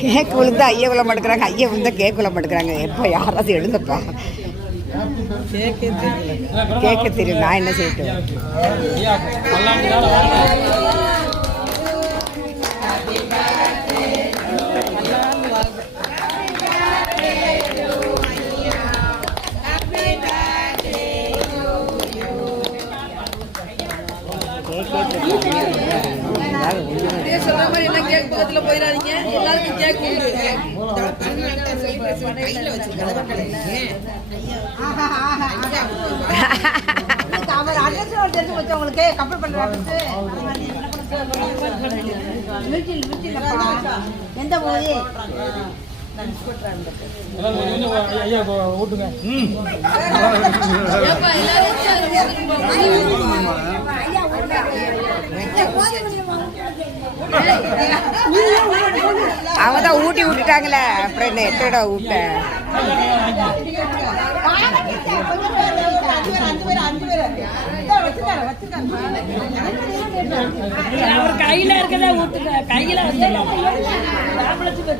Cake விழுந்தா ஐயா விழ மாட்டேங்கிறாங்க, ஐயா விழுந்தா கேக் விழ மாட்டேங்கிறாங்க. எப்போ யாராவது எழுந்தப்பா கேட்க தெரியும். நான் என்ன செய்யட்டும்? போயிடாதீங்க, எல்லாருக்கும் கேக் உங்களுக்கு கம்பல் பண்றாங்க. எந்த போய் ஐயா ஊட்டுங்க. அவங்க தான் ஊட்டி விட்டுட்டாங்களே, அப்புறம் என்ன எத்தோட ஊட்ட? அவர் கையில இருக்கதே ஊட்டுங்க. கையில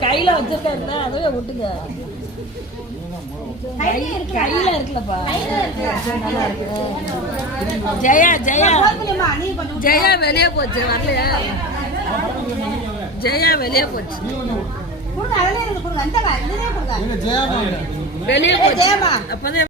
கையில வச்சிருக்காருன்னா அதுவே ஊட்டுங்க. கையில இருக்குல்லப்பா. ஜெயா ஜெயா ஜெயா வெளியே போச்சு, வரலையா? ஜெயா வெளியே போச்சு, வெளியே போச்சு. அப்பதான்